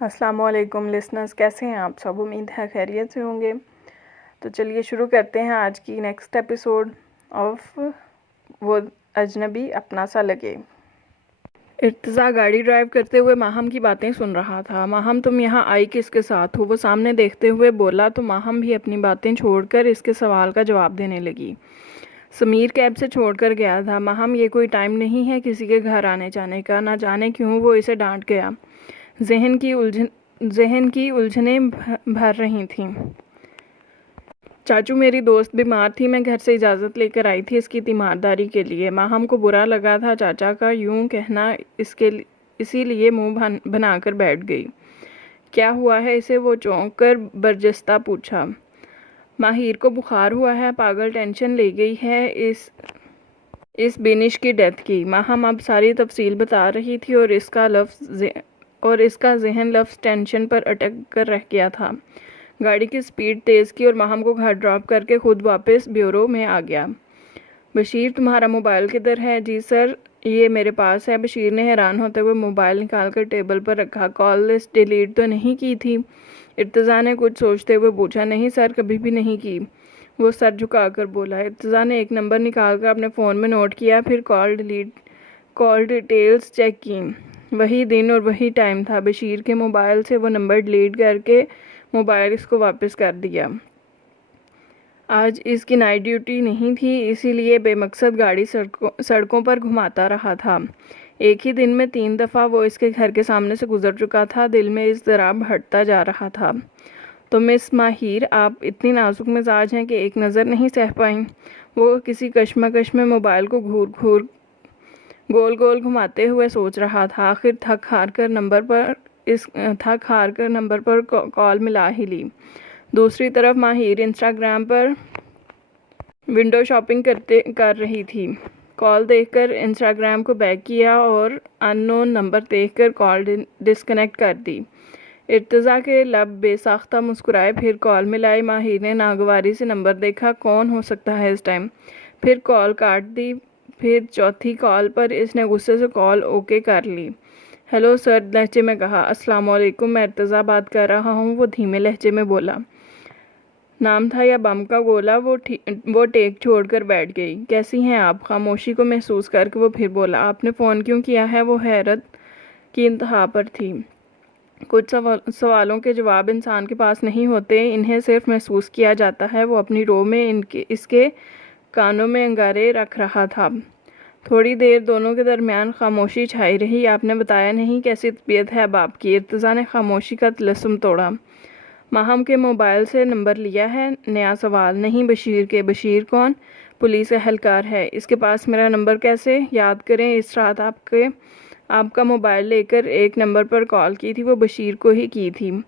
अस्सलाम वालेकुम लिसनर्स, कैसे हैं आप सब। उम्मीद है खैरियत से होंगे। तो चलिए शुरू करते हैं आज की नेक्स्ट एपिसोड ऑफ वो अजनबी अपना सा लगे। इर्तिज़ा गाड़ी ड्राइव करते हुए माहम की बातें सुन रहा था। माहम, तुम यहाँ आई किसके साथ हो? वो सामने देखते हुए बोला तो माहम भी अपनी बातें छोड़कर इसके सवाल का जवाब देने लगी। समीर कैब से छोड़कर गया था। माहम, ये कोई टाइम नहीं है किसी के घर आने जाने का। ना जाने क्यों वो इसे डांट गया। जहन की उलझनें भर रही थीं। चाचू, मेरी दोस्त बीमार थी, मैं घर से इजाज़त लेकर आई थी इसकी तीमारदारी के लिए। माहम को बुरा लगा था चाचा का यूं कहना, इसीलिए मुंह बनाकर बैठ गई। क्या हुआ है इसे? वो चौंक कर बरजस्ता पूछा। माहिर को बुखार हुआ है, पागल, टेंशन ले गई है इस बेनिश की डेथ की। माहम अब सारी तफसील बता रही थी और इसका जहन लफ्ज़ टेंशन पर अटक कर रह गया था। गाड़ी की स्पीड तेज़ की और माहम को घर ड्रॉप करके खुद वापस ब्यूरो में आ गया। बशीर, तुम्हारा मोबाइल किधर है? जी सर, ये मेरे पास है। बशीर ने हैरान होते हुए मोबाइल निकाल कर टेबल पर रखा। कॉल लिस्ट डिलीट तो नहीं की थी? इर्तिज़ा ने कुछ सोचते हुए पूछा। नहीं सर, कभी भी नहीं की। वो सर झुकाकर बोला। इर्तिज़ा ने एक नंबर निकाल कर अपने फ़ोन में नोट किया, फिर कॉल डिटेल्स चेक की। वही दिन और वही टाइम था। बशीर के मोबाइल से वो नंबर डिलीट करके मोबाइल इसको वापस कर दिया। आज इसकी नाइट ड्यूटी नहीं थी, इसीलिए बेमकसद गाड़ी सड़कों पर घुमाता रहा था। एक ही दिन में 3 दफ़ा वो इसके घर के सामने से गुजर चुका था। दिल में इज़्तिराब हटता जा रहा था। तो मिस माहिर, आप इतनी नाजुक मिजाज हैं कि एक नज़र नहीं सह पाईं। वो किसी कश्मकश में मोबाइल को गोल गोल घुमाते हुए सोच रहा था। आखिर थक हार कर नंबर पर कॉल मिला ही ली। दूसरी तरफ माहिर इंस्टाग्राम पर विंडो शॉपिंग कर रही थी। कॉल देखकर इंस्टाग्राम को बैक किया और अननोन नंबर देखकर कॉल डिस्कनेक्ट कर दी। इर्तिज़ा के लब बेसाख्ता मुस्कुराए, फिर कॉल मिलाई। माहिर ने नागवारी से नंबर देखा, कौन हो सकता है इस टाइम। फिर कॉल काट दी। फिर चौथी कॉल पर इसने गुस्से से कॉल ओके कर ली। हेलो सर, लहजे में कहा। अस्सलाम वालेकुम, मैं इर्तिज़ा बात कर रहा हूँ, वो धीमे लहजे में बोला। नाम था या बम का गोला? वो टेक छोड़कर बैठ गई। कैसी हैं आप? खामोशी को महसूस करके वो फिर बोला। आपने फ़ोन क्यों किया है? वो हैरत की इंतहा पर थी। कुछ सवालों के जवाब इंसान के पास नहीं होते, इन्हें सिर्फ महसूस किया जाता है। वो अपनी रो में इसके कानों में अंगारे रख रहा था। थोड़ी देर दोनों के दरमियान खामोशी छाई रही। आपने बताया नहीं, कैसी तबीयत है अब आपकी? इर्तिज़ा ने खामोशी का तिलस्म तोड़ा। माहम के मोबाइल से नंबर लिया है? नया सवाल। नहीं, बशीर के। बशीर कौन? पुलिस एहलकार है। इसके पास मेरा नंबर कैसे? याद करें, इस रात आपका मोबाइल लेकर एक नंबर पर कॉल की थी, वो बशीर को ही की थी।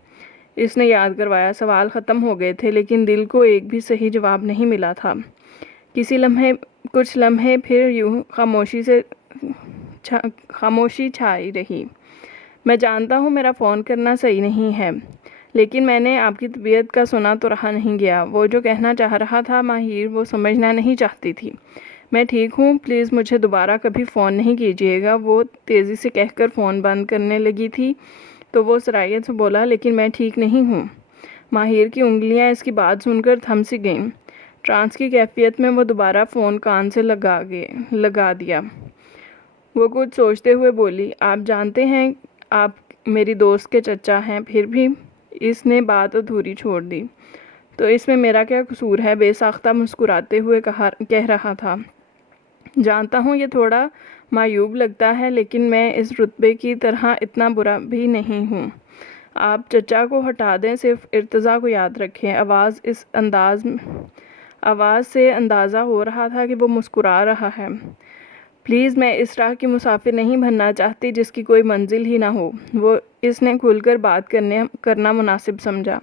इसने याद करवाया। सवाल ख़त्म हो गए थे, लेकिन दिल को एक भी सही जवाब नहीं मिला था। कुछ लम्हे फिर यूं खामोशी छाई रही। मैं जानता हूँ मेरा फ़ोन करना सही नहीं है, लेकिन मैंने आपकी तबीयत का सुना तो रहा नहीं गया। वो जो कहना चाह रहा था माहिर, वो समझना नहीं चाहती थी। मैं ठीक हूँ, प्लीज़ मुझे दोबारा कभी फ़ोन नहीं कीजिएगा। वो तेज़ी से कहकर फ़ोन बंद करने लगी थी तो वो सराहियत से बोला, लेकिन मैं ठीक नहीं हूँ। माहिर की उंगलियाँ इसकी बात सुनकर थम सी गईं। ट्रांस की कैफियत में वो दोबारा फ़ोन कान से लगा दिया। वो कुछ सोचते हुए बोली, आप जानते हैं आप मेरी दोस्त के चचा हैं। फिर भी इसने बात अधूरी छोड़ दी। तो इसमें मेरा क्या कसूर है? बेसाख्ता मुस्कुराते हुए कह रहा था। जानता हूँ ये थोड़ा मायूब लगता है, लेकिन मैं इस रुतबे की तरह इतना बुरा भी नहीं हूँ। आप चचा को हटा दें, सिर्फ इर्तिज़ा को याद रखें। आवाज़ से अंदाज़ा हो रहा था कि वो मुस्कुरा रहा है। प्लीज़, मैं इस राह की मुसाफिर नहीं बनना चाहती जिसकी कोई मंजिल ही ना हो। वो इसने खुलकर बात करना मुनासिब समझा।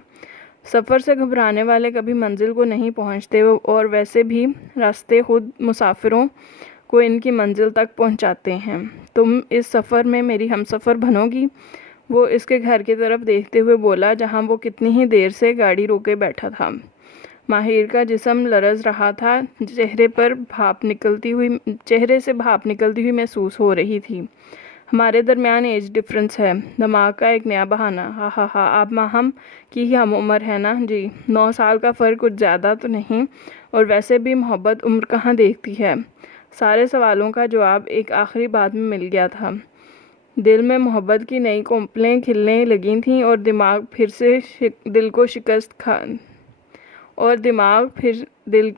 सफ़र से घबराने वाले कभी मंजिल को नहीं पहुंचते, और वैसे भी रास्ते खुद मुसाफिरों को इनकी मंजिल तक पहुंचाते हैं। तुम इस सफ़र में मेरी हमसफ़र बनोगी? वो इसके घर की तरफ देखते हुए बोला, जहां वो कितनी ही देर से गाड़ी रोके बैठा था। माहिर का जिस्म लरज़ रहा था। चेहरे से भाप निकलती हुई महसूस हो रही थी। हमारे दरमियान एज डिफरेंस है। दिमाग का एक नया बहाना। हा हा हा, आप माहम की ही हम उम्र है ना जी। 9 साल का फ़र्क कुछ ज़्यादा तो नहीं, और वैसे भी मोहब्बत उम्र कहाँ देखती है। सारे सवालों का जवाब एक आखिरी बात में मिल गया था। दिल में मोहब्बत की नई कोंपलें खिलने लगी थीं और दिमाग फिर दिल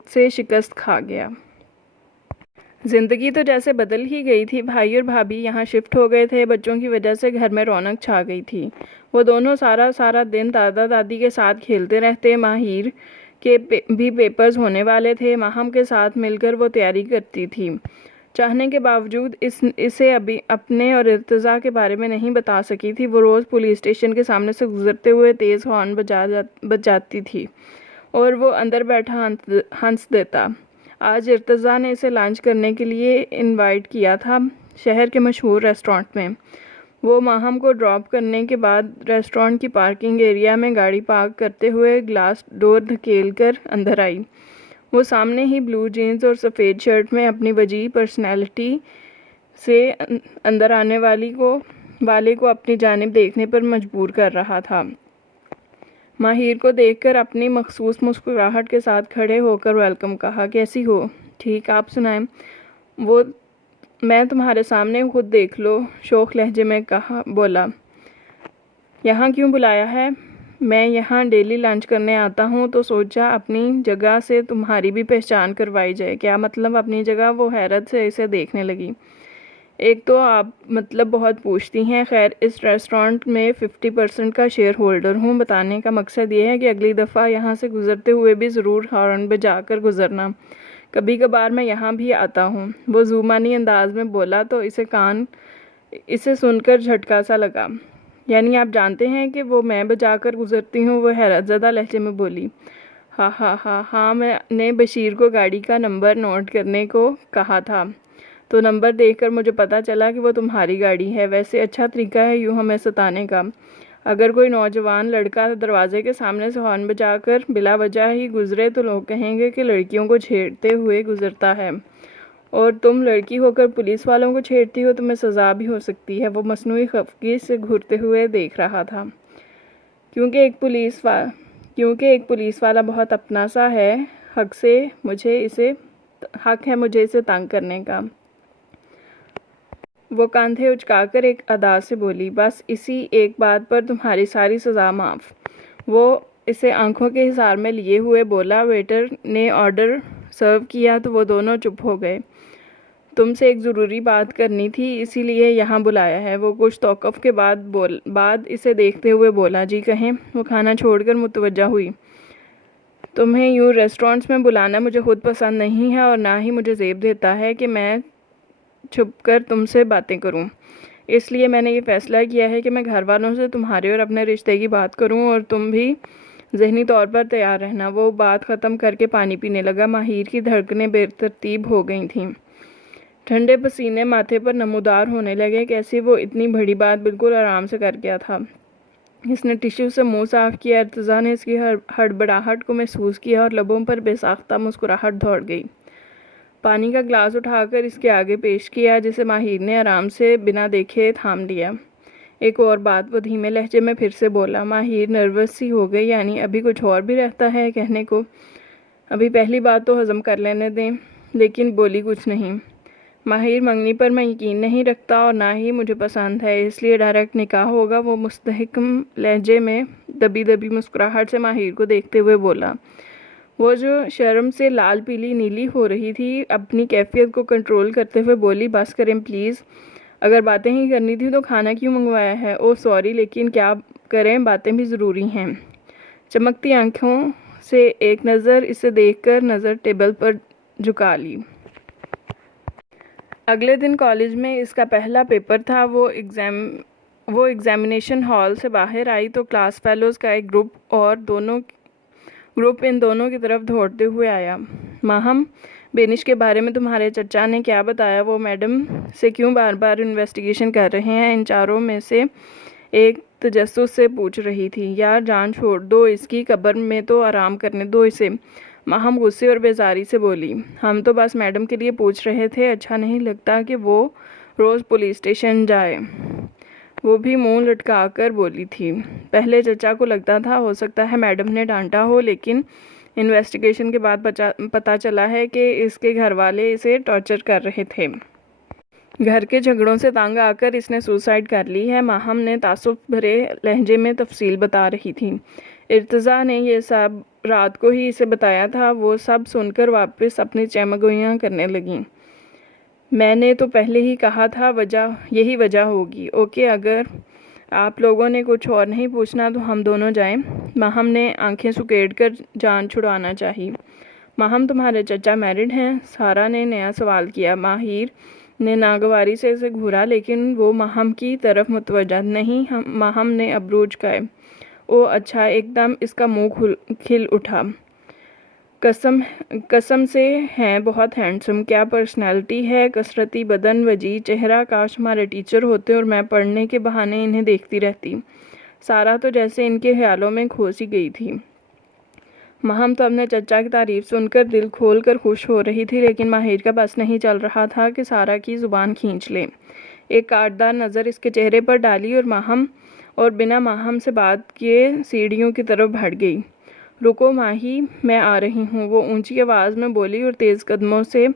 से शिकस्त खा गया। ज़िंदगी तो जैसे बदल ही गई थी। भाई और भाभी यहाँ शिफ्ट हो गए थे। बच्चों की वजह से घर में रौनक छा गई थी। वो दोनों सारा सारा दिन दादा दादी के साथ खेलते रहते। माहिर के भी पेपर्स होने वाले थे। माहम के साथ मिलकर वो तैयारी करती थी। चाहने के बावजूद इसे अभी अपने और इर्तिज़ा के बारे में नहीं बता सकी थी। वो रोज़ पुलिस स्टेशन के सामने से गुजरते हुए तेज़ हॉर्न बजाती थी और वो अंदर बैठा हंस देता। आज इर्तिज़ा ने इसे लंच करने के लिए इनवाइट किया था शहर के मशहूर रेस्टोरेंट में। वो माहम को ड्रॉप करने के बाद रेस्टोरेंट की पार्किंग एरिया में गाड़ी पार्क करते हुए ग्लास डोर धकेल कर अंदर आई। वो सामने ही ब्लू जीन्स और सफ़ेद शर्ट में अपनी वजीह पर्सनैलिटी से अंदर आने वाले को अपनी जानिब देखने पर मजबूर कर रहा था। माहिर को देखकर अपनी मखसूस मुस्कुराहट के साथ खड़े होकर वेलकम कहा। कैसी हो? ठीक, आप सुनाएं? वो मैं तुम्हारे सामने खुद देख लो, शौक लहजे में बोला। यहाँ क्यों बुलाया है? मैं यहाँ डेली लंच करने आता हूँ तो सोचा अपनी जगह से तुम्हारी भी पहचान करवाई जाए। क्या मतलब अपनी जगह? वो हैरत से इसे देखने लगी। एक तो आप मतलब बहुत पूछती हैं। खैर, इस रेस्टोरेंट में 50% का शेयर होल्डर हूँ। बताने का मकसद ये है कि अगली दफ़ा यहाँ से गुज़रते हुए भी ज़रूर हॉर्न बजाकर गुज़रना। कभी कभार मैं यहाँ भी आता हूँ। वो ज़ुबानी अंदाज में बोला तो इसे सुनकर झटका सा लगा। यानी आप जानते हैं कि वो मैं बजाकर गुज़रती हूँ? वो हैरतज़दा लहजे में बोली। हाँ, मैंने बशीर को गाड़ी का नंबर नोट करने को कहा था तो नंबर देखकर मुझे पता चला कि वो तुम्हारी गाड़ी है। वैसे अच्छा तरीका है यूँ हमें सताने का। अगर कोई नौजवान लड़का दरवाजे के सामने से हॉर्न बजाकर बिला वजह ही गुजरे तो लोग कहेंगे कि लड़कियों को छेड़ते हुए गुजरता है, और तुम लड़की होकर पुलिस वालों को छेड़ती हो, तुम्हें सज़ा भी हो सकती है। वो मसनूई खफगी से घूरते हुए देख रहा था। क्योंकि एक पुलिस वाला बहुत अपना सा है, हक है मुझे इसे तंग करने का। वो कंधे उचकाकर एक अदा से बोली। बस इसी एक बात पर तुम्हारी सारी सज़ा माफ़। वो इसे आंखों के हिसार में लिए हुए बोला। वेटर ने ऑर्डर सर्व किया तो वो दोनों चुप हो गए। तुमसे एक ज़रूरी बात करनी थी, इसीलिए यहाँ बुलाया है। वो कुछ तौक़ुफ़ के बाद इसे देखते हुए बोला। जी कहें। वो खाना छोड़कर मुतवज्जा हुई। तुम्हें यूँ रेस्टोरेंट्स में बुलाना मुझे खुद पसंद नहीं है और ना ही मुझे ज़ेब देता है कि मैं छुपकर तुमसे बातें करूं। इसलिए मैंने ये फ़ैसला किया है कि मैं घर वालों से तुम्हारे और अपने रिश्ते की बात करूं और तुम भी ज़हनी तौर पर तैयार रहना। वो बात ख़त्म करके पानी पीने लगा। माहिर की धड़कनें बेतरतीब हो गई थीं। ठंडे पसीने माथे पर नमूदार होने लगे। कैसे वो इतनी बड़ी बात बिल्कुल आराम से कर गया था। इसने टिश्यू से मुंह साफ़ किया। इर्तिज़ा ने इसकी हड़बड़ाहट को महसूस किया और लबों पर बेसाख्ता मुस्कुराहट दौड़ गई। पानी का ग्लास उठाकर इसके आगे पेश किया, जिसे माहिर ने आराम से बिना देखे थाम लिया। एक और बात, वो धीमे लहजे में फिर से बोला। माहिर नर्वस सी हो गई। यानी अभी कुछ और भी रहता है कहने को? अभी पहली बात तो हज़म कर लेने दें। लेकिन बोली कुछ नहीं। माहिर, मंगनी पर मैं यकीन नहीं रखता और ना ही मुझे पसंद है, इसलिए डायरेक्ट निकाह होगा। वो मुस्तहकम लहजे में दबी दबी मुस्कुराहट से माहिर को देखते हुए बोला। वो जो शर्म से लाल पीली नीली हो रही थी, अपनी कैफियत को कंट्रोल करते हुए बोली। बस करें प्लीज़। अगर बातें ही करनी थी तो खाना क्यों मंगवाया है? ओह सॉरी, लेकिन क्या करें, बातें भी ज़रूरी हैं। चमकती आंखों से एक नज़र इसे देखकर नज़र टेबल पर झुका ली। अगले दिन कॉलेज में इसका पहला पेपर था। वो एग्ज़ामिनेशन हॉल से बाहर आई तो क्लास फेलोज़ का एक ग्रुप इन दोनों की तरफ दौड़ते हुए आया। माहम, बेनिश के बारे में तुम्हारे चचा ने क्या बताया? वो मैडम से क्यों बार बार इन्वेस्टिगेशन कर रहे हैं? इन चारों में से एक तजस्सुस से पूछ रही थी। यार जान छोड़ दो इसकी, कब्र में तो आराम करने दो इसे। माहम गुस्से और बेजारी से बोली। हम तो बस मैडम के लिए पूछ रहे थे। अच्छा नहीं लगता कि वो रोज़ पुलिस स्टेशन जाए, वो भी मुंह लटकाकर बोली थी। पहले चचा को लगता था हो सकता है मैडम ने डांटा हो, लेकिन इन्वेस्टिगेशन के बाद पता चला है कि इसके घर वाले इसे टॉर्चर कर रहे थे। घर के झगड़ों से तंग आकर इसने सुसाइड कर ली है, माहम ने तासुफ भरे लहजे में तफसील बता रही थी। इर्तज़ा ने यह सब रात को ही इसे बताया था। वो सब सुनकर वापस अपनी चमगोइयाँ करने लगी। मैंने तो पहले ही कहा था यही वजह होगी। ओके, अगर आप लोगों ने कुछ और नहीं पूछना तो हम दोनों जाएं। माहम ने आंखें सुकेड़ कर जान छुड़ाना चाहिए। माहम, तुम्हारे चचा मैरिड हैं? सारा ने नया सवाल किया। माहिर ने नागवारी से इसे घूरा, लेकिन वो माहम की तरफ मुतवज्जा नहीं। माहम ने अबरूज खाए। ओ अच्छा, एकदम इसका मुंह खिल उठा। कसम से हैं बहुत हैंडसम। क्या पर्सनालिटी है, कसरती बदन, वजी चेहरा। काश हमारे टीचर होते और मैं पढ़ने के बहाने इन्हें देखती रहती। सारा तो जैसे इनके ख्यालों में खो सी गई थी। माहम तो अपने चचा की तारीफ सुनकर दिल खोल कर खुश हो रही थी, लेकिन माहिर का बस नहीं चल रहा था कि सारा की ज़ुबान खींच ले। एक काटदार नज़र इसके चेहरे पर डाली और बिना माहम से बात किए सीढ़ियों की तरफ बढ़ गई। रुको माही, मैं आ रही हूँ, वो ऊंची आवाज़ में बोली और तेज़ कदमों से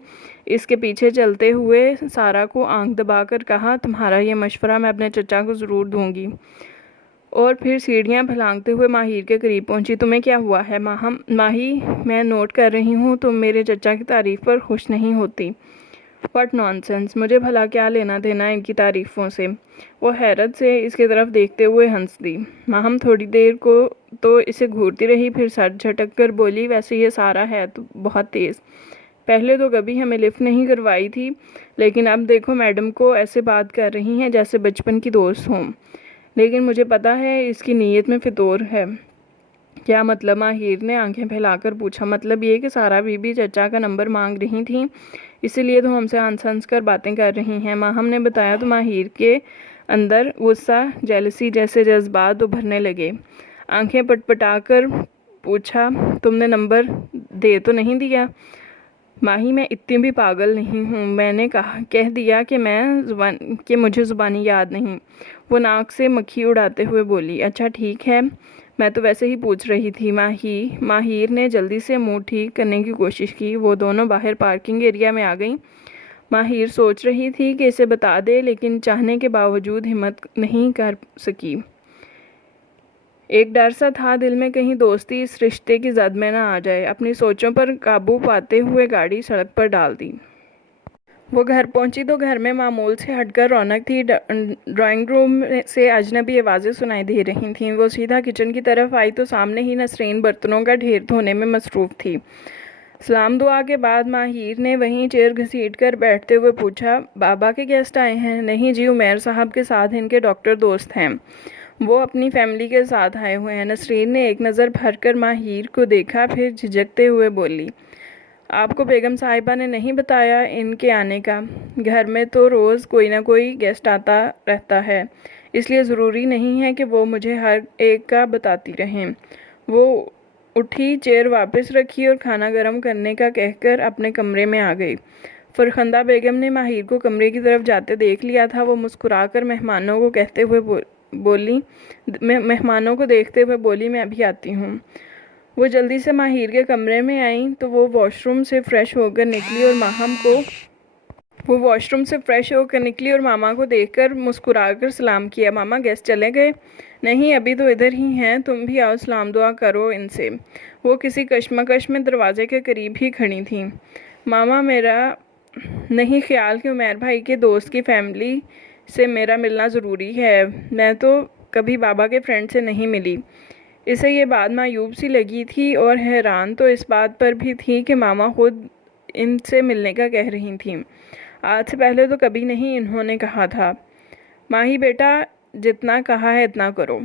इसके पीछे चलते हुए सारा को आंख दबाकर कहा, तुम्हारा ये मशवरा मैं अपने चचा को ज़रूर दूंगी। और फिर सीढ़ियाँ फलांगते हुए माहिर के करीब पहुंची। तुम्हें क्या हुआ है माही? मैं नोट कर रही हूँ, तुम मेरे चचा की तारीफ़ पर खुश नहीं होती। व्हाट नॉनसेंस, मुझे भला क्या लेना देना इनकी तारीफ़ों से। वो हैरत से इसकी तरफ देखते हुए हंस दी। माहम थोड़ी देर को तो इसे घूरती रही, फिर सर झटक कर बोली, वैसे ये सारा है तो बहुत तेज़। पहले तो कभी हमें लिफ्ट नहीं करवाई थी, लेकिन अब देखो मैडम को ऐसे बात कर रही हैं जैसे बचपन की दोस्त हों। लेकिन मुझे पता है इसकी नीयत में फितूर है। क्या मतलब? माहिर ने आंखें फैलाकर पूछा। मतलब ये कि सारा बीबी चचा का नंबर मांग रही थी, इसीलिए तो हमसे हंस हंस कर बातें कर रही हैं। माहम ने बताया तो माहिर के अंदर गुस्सा, जेलसी जैसे जज्बात उभरने लगे। आंखें पटपटाकर पूछा, तुमने नंबर दे तो नहीं दिया? माही, मैं इतनी भी पागल नहीं हूँ। मैंने कह दिया कि मुझे ज़ुबानी याद नहीं। वो नाक से मक्खी उड़ाते हुए बोली। अच्छा ठीक है, मैं तो वैसे ही पूछ रही थी। माहिर ने जल्दी से मुंह ठीक करने की कोशिश की। वो दोनों बाहर पार्किंग एरिया में आ गईं। माहिर सोच रही थी कि इसे बता दे, लेकिन चाहने के बावजूद हिम्मत नहीं कर सकी। एक डर सा था दिल में, कहीं दोस्ती इस रिश्ते की जद में ना आ जाए। अपनी सोचों पर काबू पाते हुए गाड़ी सड़क पर डाल दी। वो घर पहुंची तो घर में मामूल से हटकर रौनक थी। ड्राइंग रूम से अजनबी आवाज़ें सुनाई दे रही थीं। वो सीधा किचन की तरफ आई तो सामने ही नसरीन बर्तनों का ढेर धोने में मसरूफ़ थी। सलाम दुआ के बाद माहिर ने वहीं चेयर घसीट कर बैठते हुए पूछा, बाबा के गेस्ट आए हैं? नहीं जी, उमैर साहब के साथ इनके डॉक्टर दोस्त हैं, वो अपनी फैमिली के साथ आए हुए हैं। नसरीन ने एक नज़र भरकर माहिर को देखा, फिर झिझकते हुए बोली, आपको बेगम साहिबा ने नहीं बताया इनके आने का? घर में तो रोज़ कोई ना कोई गेस्ट आता रहता है, इसलिए ज़रूरी नहीं है कि वो मुझे हर एक का बताती रहें। वो उठी, चेयर वापस रखी और खाना गर्म करने का कहकर अपने कमरे में आ गई। फरखंदा बेगम ने माहिर को कमरे की तरफ जाते देख लिया था। वो मुस्कुराकर मेहमानों को देखते हुए बोली, मैं अभी आती हूँ। वो जल्दी से माहिर के कमरे में आई तो वो वॉशरूम से फ्रेश होकर निकली और मामा को देखकर मुस्कुराकर सलाम किया। मामा, गेस्ट चले गए? नहीं, अभी तो इधर ही हैं, तुम भी आओ, सलाम दुआ करो इनसे। वो किसी कश्मकश में दरवाजे के करीब ही खड़ी थी। मामा, मेरा नहीं ख्याल कि उमैर भाई के दोस्त की फैमिली से मेरा मिलना ज़रूरी है। मैं तो कभी बाबा के फ्रेंड से नहीं मिली। इसे ये बात मायूब सी लगी थी और हैरान तो इस बात पर भी थी कि मामा खुद इनसे मिलने का कह रही थी। आज से पहले तो कभी नहीं इन्होंने कहा था। माही बेटा, जितना कहा है इतना करो,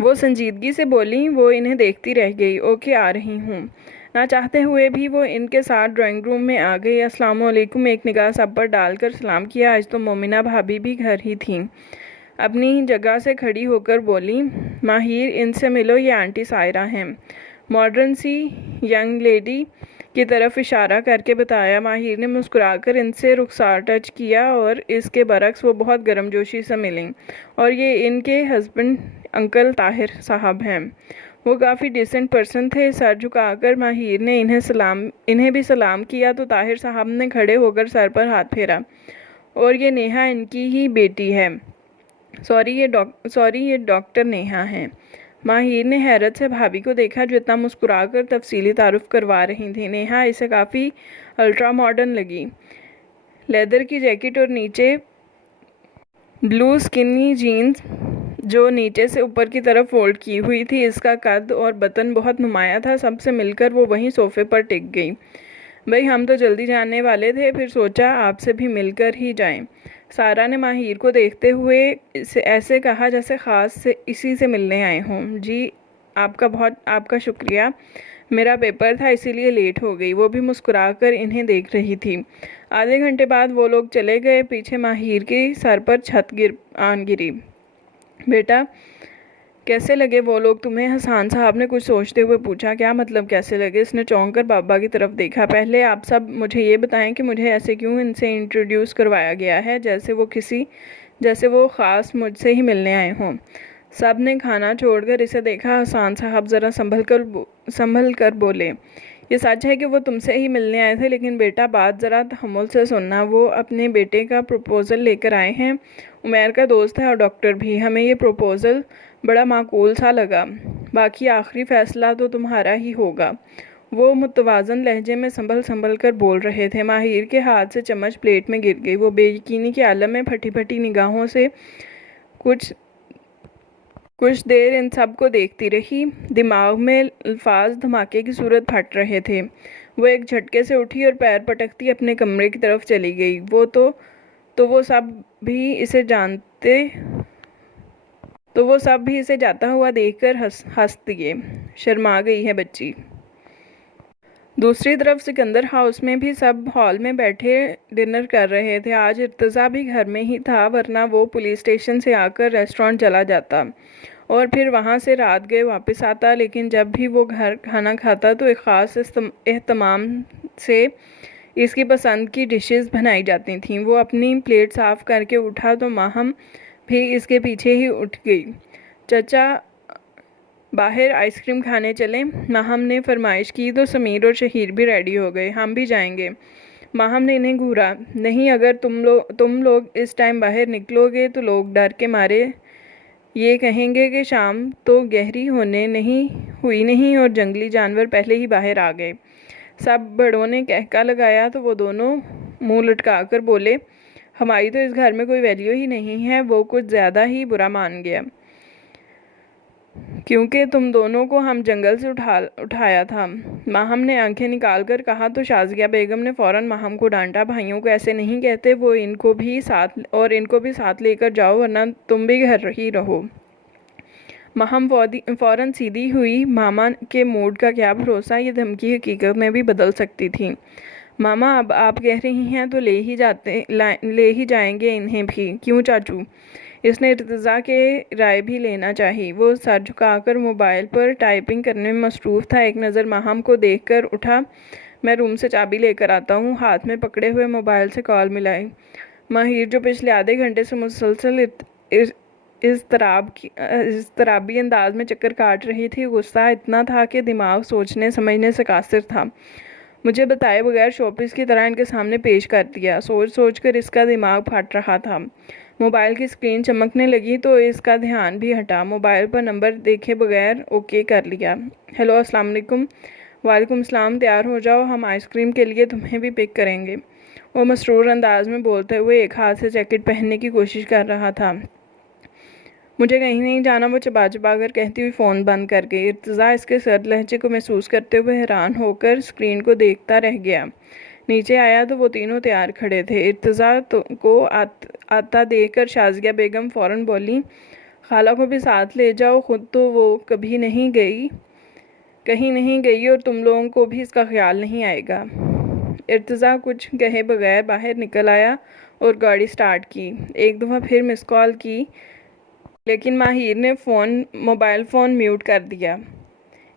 वो संजीदगी से बोली। वो इन्हें देखती रह गई। ओके, आ रही हूँ। ना चाहते हुए भी वो इनके साथ ड्राइंग रूम में आ गई। अस्सलाम वालेकुम एक निगाह सब पर डालकर सलाम किया। आज तो मोमिना भाभी भी घर ही थीं। अपनी जगह से खड़ी होकर बोली, माहिर, इनसे मिलो, ये आंटी सायरा हैं, मॉडर्न सी यंग लेडी। की तरफ इशारा करके बताया। माहिर ने मुस्कुराकर इनसे रुखसार टच किया और इसके बरक्स वो बहुत गर्मजोशी से मिलीं। और ये इनके हस्बैंड अंकल ताहिर साहब हैं। वो काफ़ी डिसेंट पर्सन थे। सर झुकाकर माहिर ने इन्हें भी सलाम किया तो ताहिर साहब ने खड़े होकर सर पर हाथ फेरा। और ये नेहा इनकी ही बेटी है। सॉरी ये डॉक्टर नेहा हैं। माहिर ने हैरत से भाभी को देखा जो इतना मुस्कुराकर तफसीली तारुफ करवा रही थी। नेहा इसे काफ़ी अल्ट्रा मॉडर्न लगी। लेदर की जैकेट और नीचे ब्लू स्किनी जीन्स जो नीचे से ऊपर की तरफ फोल्ड की हुई थी। इसका कद और बटन बहुत नुमाया था। सबसे मिलकर वो वहीं सोफे पर टिक गई। भाई हम तो जल्दी जाने वाले थे, फिर सोचा आपसे भी मिलकर ही जाएं। सारा ने माहिर को देखते हुए ऐसे कहा जैसे ख़ास से इसी से मिलने आए हों। जी आपका शुक्रिया, मेरा पेपर था इसीलिए लेट हो गई। वो भी मुस्कुराकर इन्हें देख रही थी। आधे घंटे बाद वो लोग चले गए। पीछे माहिर के सर पर छत गिरी। बेटा कैसे लगे वो लोग तुम्हें? हसन साहब ने कुछ सोचते हुए पूछा। क्या मतलब कैसे लगे? इसने चौंक कर बाबा की तरफ देखा। पहले आप सब मुझे ये बताएं कि मुझे ऐसे क्यों इनसे इंट्रोड्यूस करवाया गया है, जैसे वो ख़ास मुझसे ही मिलने आए हों। सब ने खाना छोड़कर इसे देखा। हसन साहब ज़रा संभल कर बोले, ये सच है कि वो तुमसे ही मिलने आए थे, लेकिन बेटा बात ज़रा तहम्मुल से सुनना। वो अपने बेटे का प्रपोज़ल लेकर आए हैं। उमैर का दोस्त है और डॉक्टर भी। हमें ये प्रपोज़ल बड़ा माकूल सा लगा। बाकी आखिरी फ़ैसला तो तुम्हारा ही होगा। वो मुतवाज़न लहजे में संभल कर बोल रहे थे। माहिर के हाथ से चम्मच प्लेट में गिर गई। वो बेयकीनी के आलम में फटी फटी निगाहों से कुछ देर इन सब को देखती रही। दिमाग में अल्फाज धमाके की सूरत फट रहे थे। वो एक झटके से उठी और पैर पटकती अपने कमरे की तरफ चली गई। वो सब भी इसे जाता हुआ देखकर हंस दिए। शर्मा गई है बच्ची। दूसरी तरफ सिकंदर हाउस में भी सब हॉल में बैठे डिनर कर रहे थे। आज इर्तज़ा भी घर में ही था, वरना वो पुलिस स्टेशन से आकर रेस्टोरेंट चला जाता और फिर वहाँ से रात गए वापस आता। लेकिन जब भी वो घर खाना खाता तो एक ख़ास एहतमाम से इसकी पसंद की डिशेस बनाई जाती थीं। वो अपनी प्लेट साफ़ करके उठा तो माहम भी इसके पीछे ही उठ गई। चचा बाहर आइसक्रीम खाने चलें? माहम ने फरमाइश की तो समीर और शहीर भी रेडी हो गए। हम भी जाएंगे। माहम ने इन्हें घूरा। नहीं, अगर तुम लोग इस टाइम बाहर निकलोगे तो लोग डर के मारे ये कहेंगे कि शाम तो गहरी हुई नहीं और जंगली जानवर पहले ही बाहर आ गए। सब बड़ों ने कहका लगाया तो वो दोनों मुंह लटका कर बोले, हमारी तो इस घर में कोई वैल्यू ही नहीं है। वो कुछ ज़्यादा ही बुरा मान गया क्योंकि तुम दोनों को हम जंगल से उठाया था। माहम ने आंखें निकाल कर कहा तो शाज़िया बेगम ने फ़ौरन माहम को डांटा। भाइयों को ऐसे नहीं कहते। वो इनको भी साथ लेकर जाओ, वरना तुम भी घर ही रहो। माहम फ़ौरन सीधी हुई। मामा के मूड का क्या भरोसा, ये धमकी हकीकत में भी बदल सकती थी। मामा अब आप कह रही हैं तो ले ही जाएंगे इन्हें भी। क्यों चाचू? इसने इर्तज़ा के राय भी लेना चाहिए। वो सर झुकाकर मोबाइल पर टाइपिंग करने में मसरूफ़ था। एक नज़र माहम को देखकर उठा। मैं रूम से चाबी लेकर आता हूँ। हाथ में पकड़े हुए मोबाइल से कॉल मिलाई। माहिर जो पिछले आधे घंटे से मुसलसल इस तराबी अंदाज में चक्कर काट रही थी, गुस्सा इतना था कि दिमाग सोचने समझने से कासिर था। मुझे बताए बगैर शोपीस की तरह इनके सामने पेश कर दिया। सोच कर इसका दिमाग फट रहा था। मोबाइल की स्क्रीन चमकने लगी तो इसका ध्यान भी हटा। मोबाइल पर नंबर देखे बगैर ओके कर लिया। हेलो, अस्सलाम वालेकुम। वालेकुम सलाम। तैयार हो जाओ, हम आइसक्रीम के लिए तुम्हें भी पिक करेंगे। वो मसरूर अंदाज में बोलते हुए एक हाथ से जैकेट पहनने की कोशिश कर रहा था। मुझे कहीं नहीं जाना, वो चबा कर कहती हुई फ़ोन बंद कर गई। इर्तज़ा इसके सर्द लहजे को महसूस करते हुए हैरान होकर स्क्रीन को देखता रह गया। नीचे आया तो वो तीनों तैयार खड़े थे। इर्तज़ा को आता देखकर शाज़िया बेगम फ़ौरन बोली, खाला को भी साथ ले जाओ, ख़ुद तो वो कहीं नहीं गई और तुम लोगों को भी इसका ख्याल नहीं आएगा। इर्तज़ा कुछ कहे बगैर बाहर निकल आया और गाड़ी स्टार्ट की। एक दफ़ा फिर मिस कॉल की, लेकिन माहिर ने मोबाइल फ़ोन म्यूट कर दिया।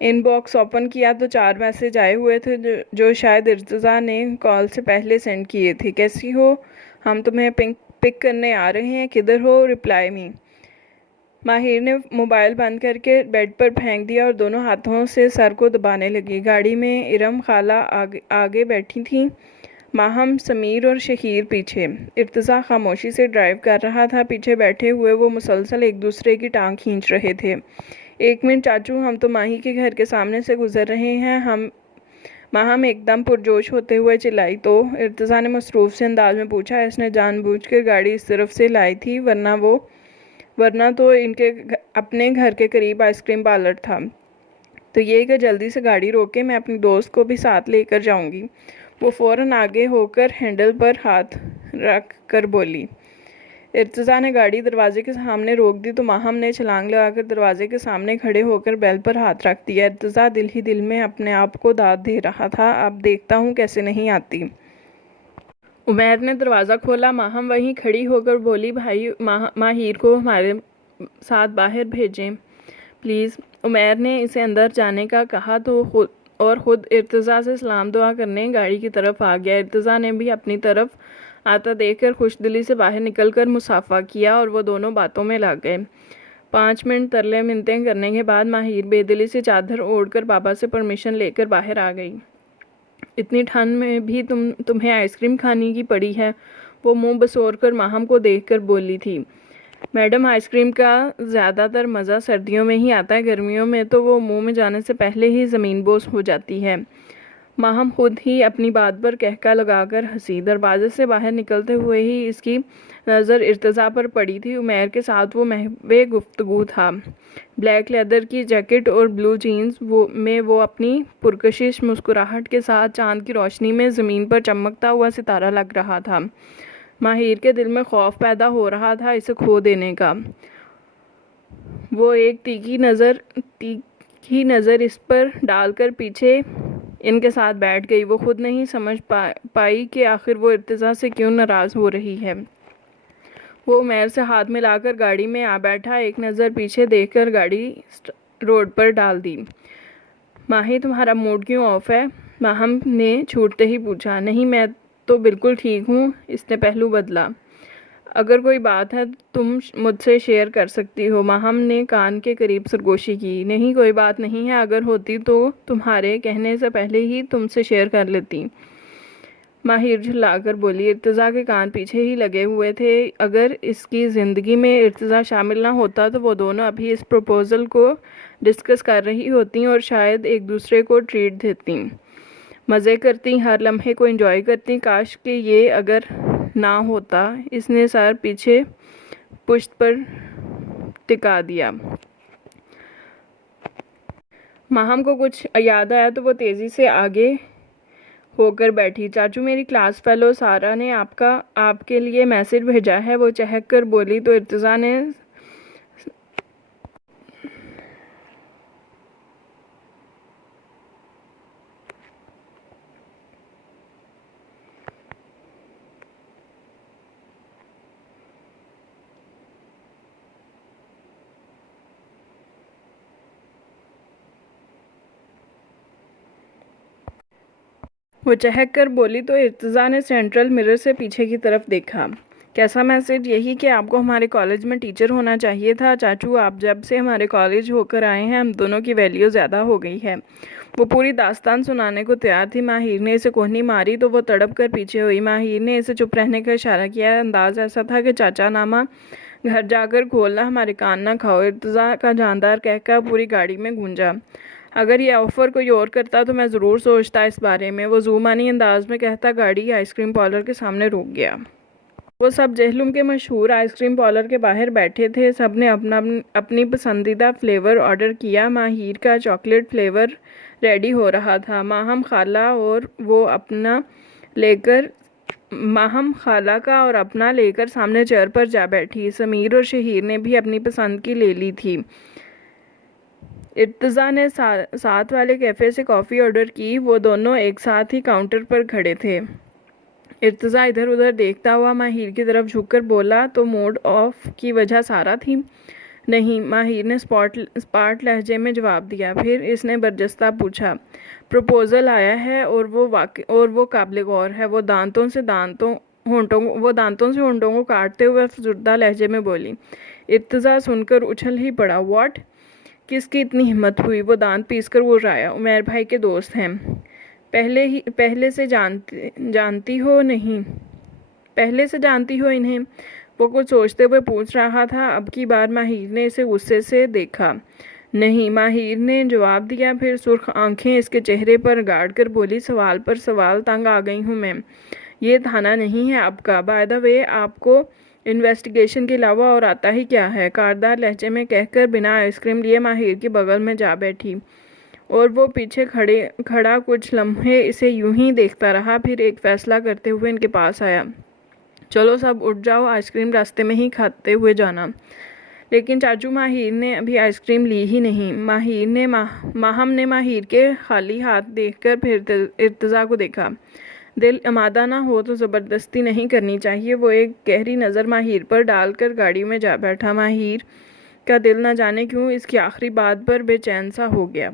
इनबॉक्स ओपन किया तो 4 मैसेज आए हुए थे जो शायद इर्तिज़ा ने कॉल से पहले सेंड किए थे। कैसी हो? हम तुम्हें पिक करने आ रहे हैं। किधर हो? Reply me. माहिर ने मोबाइल बंद करके बेड पर फेंक दिया और दोनों हाथों से सर को दबाने लगी। गाड़ी में इरम खाला आगे बैठी थीं, माहम, समीर और शहीर पीछे। इर्तिज़ा खामोशी से ड्राइव कर रहा था। पीछे बैठे हुए वो मुसलसल एक दूसरे की टांग खींच रहे थे। 1 मिनट चाचू, हम तो माही के घर के सामने से गुजर रहे हैं। माहम एकदम पुरजोश होते हुए चिल्लाई। तो इर्तिज़ा ने मसरूफ़ से अंदाज में पूछा। इसने जानबूझकर गाड़ी इस तरफ से लाई थी, वरना तो इनके अपने घर के करीब आइसक्रीम पार्लर था। तो ये कि जल्दी से गाड़ी रोके, मैं अपनी दोस्त को भी साथ लेकर जाऊंगी। वो फ़ौरन आगे होकर हैंडल पर हाथ रख कर बोली। इर्तिज़ा ने गाड़ी दरवाजे के सामने रोक दी तो माहम ने छलांग लगाकर दरवाजे के सामने खड़े होकर बेल पर हाथ रख दिया। इर्तिज़ा दिल ही दिल में अपने आप को दाद दे रहा था, अब देखता हूँ कैसे नहीं आती। उमैर ने दरवाज़ा खोला। माहम वहीं खड़ी होकर बोली, भाई माहिर को हमारे साथ बाहर भेजें प्लीज़। उमैर ने इसे अंदर जाने का कहा तो खुद इर्तिज़ा से सलाम दुआ करने गाड़ी की तरफ आ गया। इर्तिज़ा ने भी अपनी तरफ आता देखकर खुशदिली से बाहर निकलकर मुसाफा किया और वो दोनों बातों में लग गए। 5 मिनट तरले मिन्नतें करने के बाद माहिर बेदिली से चादर ओढ़कर बाबा से परमिशन लेकर बाहर आ गई। इतनी ठंड में भी तुम्हें आइसक्रीम खाने की पड़ी है? वो मुंह बसोर कर माहम को देखकर बोली थी। मैडम, आइसक्रीम का ज़्यादातर मज़ा सर्दियों में ही आता है, गर्मियों में तो वो मुंह में जाने से पहले ही ज़मीन बोस हो जाती है। माहम खुद ही अपनी बात पर कहका लगाकर हंसी। दरवाजे से बाहर निकलते हुए ही इसकी नज़र इर्तिज़ा पर पड़ी थी। उमैर के साथ वो महवे गुफ्तगू था। ब्लैक लेदर की जैकेट और ब्लू जीन्स में वो अपनी पुरकशिश मुस्कुराहट के साथ चांद की रोशनी में ज़मीन पर चमकता हुआ सितारा लग रहा था। माहिर के दिल में खौफ पैदा हो रहा था इसे खो देने का। वो एक तीखी नज़र इस पर डालकर पीछे इनके साथ बैठ गई। वो खुद नहीं समझ पाई कि आखिर वो इर्तिज़ा से क्यों नाराज़ हो रही है। वो उमैर से हाथ मिलाकर गाड़ी में आ बैठा। एक नज़र पीछे देखकर गाड़ी रोड पर डाल दी। माही, तुम्हारा मूड क्यों ऑफ है? माहम ने छूटते ही पूछा। नहीं, मैं तो बिल्कुल ठीक हूँ, इसने पहलू बदला। अगर कोई बात है तुम मुझसे शेयर कर सकती हो। माहम ने कान के करीब सरगोशी की। नहीं, कोई बात नहीं है, अगर होती तो तुम्हारे कहने से पहले ही तुमसे शेयर कर लेती। माहिर झुल्लाकर बोली। इर्तिज़ा के कान पीछे ही लगे हुए थे। अगर इसकी ज़िंदगी में इर्तिज़ा शामिल ना होता तो वो दोनों अभी इस प्रपोज़ल को डिस्कस कर रही होती और शायद एक दूसरे को ट्रीट देती, मज़े करती, हर लम्हे को एंजॉय करती। काश कि ये अगर ना होता। इसने सर पीछे पुश्त पर टिका दिया। माहम को कुछ याद आया तो वो तेज़ी से आगे होकर बैठी। चाचू, मेरी क्लास फेलो सारा ने आपके लिए मैसेज भेजा है, वो चहक कर बोली। तो इर्तिज़ा ने तो इर्तिज़ा ने सेंट्रल मिरर से पीछे की तरफ देखा। कैसा मैसेज? यही कि आपको हमारे कॉलेज में टीचर होना चाहिए था। चाचू, आप जब से हमारे कॉलेज होकर आए हैं हम दोनों की वैल्यू ज़्यादा हो गई है। वो पूरी दास्तान सुनाने को तैयार थी। माहिर ने इसे कोहनी मारी तो वो तड़प कर पीछे हुई। माहिर ने इसे चुप रहने का इशारा किया। अंदाज ऐसा था कि चाचा नामा घर जाकर खोलना, हमारे कान ना खाओ। इर्तिज़ा का जानदार कहकर पूरी गाड़ी में गूंजा। अगर ये ऑफ़र कोई और करता तो मैं ज़रूर सोचता इस बारे में, वो ज़ूमानी अंदाज में कहता गाड़ी आइसक्रीम पार्लर के सामने रुक गया। वो सब जहलुम के मशहूर आइसक्रीम पार्लर के बाहर बैठे थे। सब ने अपनी पसंदीदा फ्लेवर ऑर्डर किया। माहिर का चॉकलेट फ्लेवर रेडी हो रहा था। माहम खाला का और अपना लेकर सामने चेयर पर जा बैठी। समीर और शहीर ने भी अपनी पसंद की ले ली थी। इर्तिज़ा ने साथ वाले कैफ़े से कॉफ़ी ऑर्डर की। वो दोनों एक साथ ही काउंटर पर खड़े थे। इर्तिज़ा इधर उधर देखता हुआ माहिर की तरफ झुककर बोला, तो मूड ऑफ की वजह सारा थी? नहीं, माहिर ने स्पार्ट लहजे में जवाब दिया। फिर इसने बरजस्ता पूछा, प्रपोजल आया है और वो काबिल गौर है। वो दांतों से होंठों को काटते हुए अफसरदा लहजे में बोली। इर्तज़ा सुनकर उछल ही पड़ा। व्हाट? किसकी इतनी हिम्मत हुई? वो दांत पीसकर गुर्राया। उमैर भाई के दोस्त हैं। पहले से जानती हो? नहीं, पहले से जानती हो इन्हें? वो कुछ सोचते हुए पूछ रहा था। अब की बार माहिर ने इसे गुस्से से देखा। नहीं, माहिर ने जवाब दिया। फिर सुर्ख आंखें इसके चेहरे पर गाड़ कर बोली, सवाल पर सवाल, तंग आ गई हूँ मैं। ये थाना नहीं है आपका। बाय द वे, आपको इन्वेस्टिगेशन के अलावा और आता ही क्या है? कारदार लहजे में कहकर बिना आइसक्रीम लिए माहिर के बगल में जा बैठी और वो पीछे खड़ा कुछ लम्हे इसे यूं ही देखता रहा। फिर एक फ़ैसला करते हुए इनके पास आया। चलो सब उठ जाओ, आइसक्रीम रास्ते में ही खाते हुए जाना। लेकिन चाचू, माहिर ने अभी आइसक्रीम ली ही नहीं। माहम ने माहिर के खाली हाथ देखकर फिर इर्तज़ा को देखा। दिल आमादा ना हो तो ज़बरदस्ती नहीं करनी चाहिए। वो एक गहरी नज़र माहिर पर डालकर गाड़ी में जा बैठा। माहिर का दिल न जाने क्यों इसकी आखिरी बात पर बेचैन सा हो गया।